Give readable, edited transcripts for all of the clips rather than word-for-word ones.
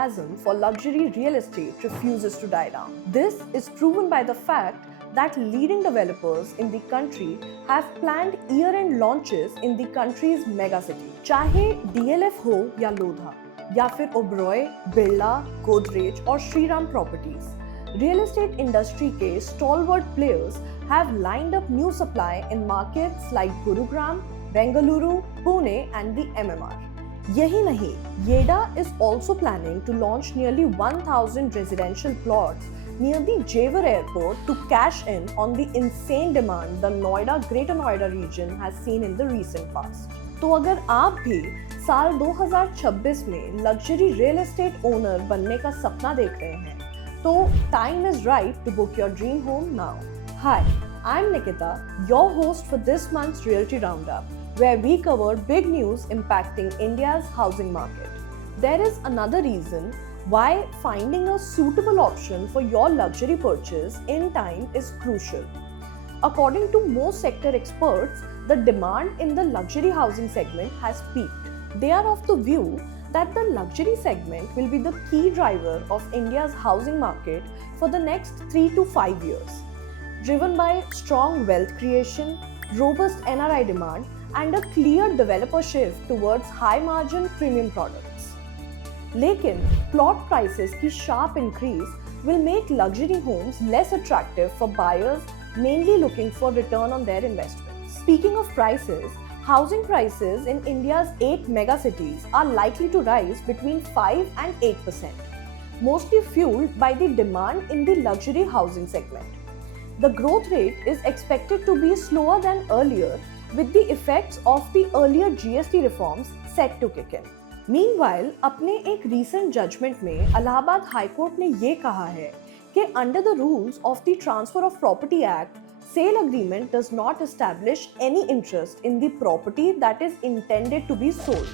enthusiasm for luxury real estate refuses to die down. This is proven by the fact that leading developers in the country have planned year-end launches in the country's megacity. चाहे DLF हो या लोधा, या फिर ओबरॉय, बिरला, गोदरेज और Shriram properties, real estate industry के stalwart players have lined up new supply in markets like Gurugram, Bengaluru, Pune and the MMR. यही नहीं, Yeda is also planning to launch nearly 1,000 residential plots near the Jewar airport to cash in on the insane demand the Greater Noida region has seen in the recent past. तो अगर आप भी साल 2026 में luxury real estate owner बनने का सपना देख रहे हैं, तो time is right to book your dream home now. Hi, I'm Nikita, your host for this month's Realty Roundup, where we cover big news impacting India's housing market. There is another reason why finding a suitable option for your luxury purchase in time is crucial. According to most sector experts, the demand in the luxury housing segment has peaked. They are of the view that the luxury segment will be the key driver of India's housing market for the next 3 to 5 years, driven by strong wealth creation, robust NRI demand, and a clear developer shift towards high-margin premium products. लेकिन plot prices की sharp increase will make luxury homes less attractive for buyers mainly looking for return on their investments. Speaking of prices, housing prices in India's 8 megacities are likely to rise between 5 and 8%, mostly fueled by the demand in the luxury housing segment. The growth rate is expected to be slower than earlier, with the effects of the earlier GST reforms set to kick in. Meanwhile, अपने एक recent judgment में Allahabad High Court ने ये कहा है कि under the rules of the Transfer of Property Act, sale agreement does not establish any interest in the property that is intended to be sold.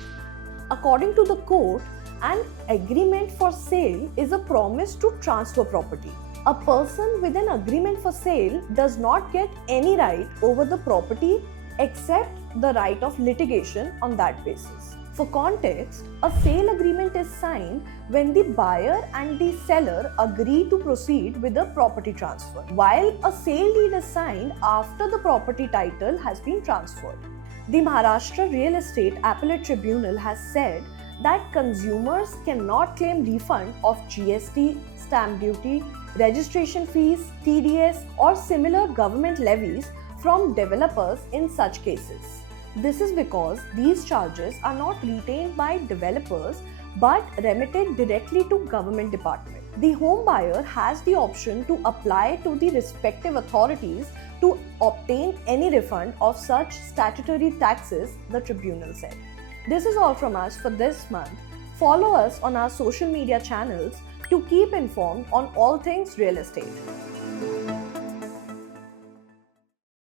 According to the court, an agreement for sale is a promise to transfer property. A person with an agreement for sale does not get any right over the property except the right of litigation on that basis. For context, a sale agreement is signed when the buyer and the seller agree to proceed with the property transfer, while a sale deed is signed after the property title has been transferred. The Maharashtra Real Estate Appellate Tribunal has said that consumers cannot claim refund of GST, stamp duty, registration fees, TDS, or similar government levies from developers in such cases. This is because these charges are not retained by developers but remitted directly to government department. The home buyer has the option to apply to the respective authorities to obtain any refund of such statutory taxes, the tribunal said. This is all from us for this month. Follow us on our social media channels to keep informed on all things real estate.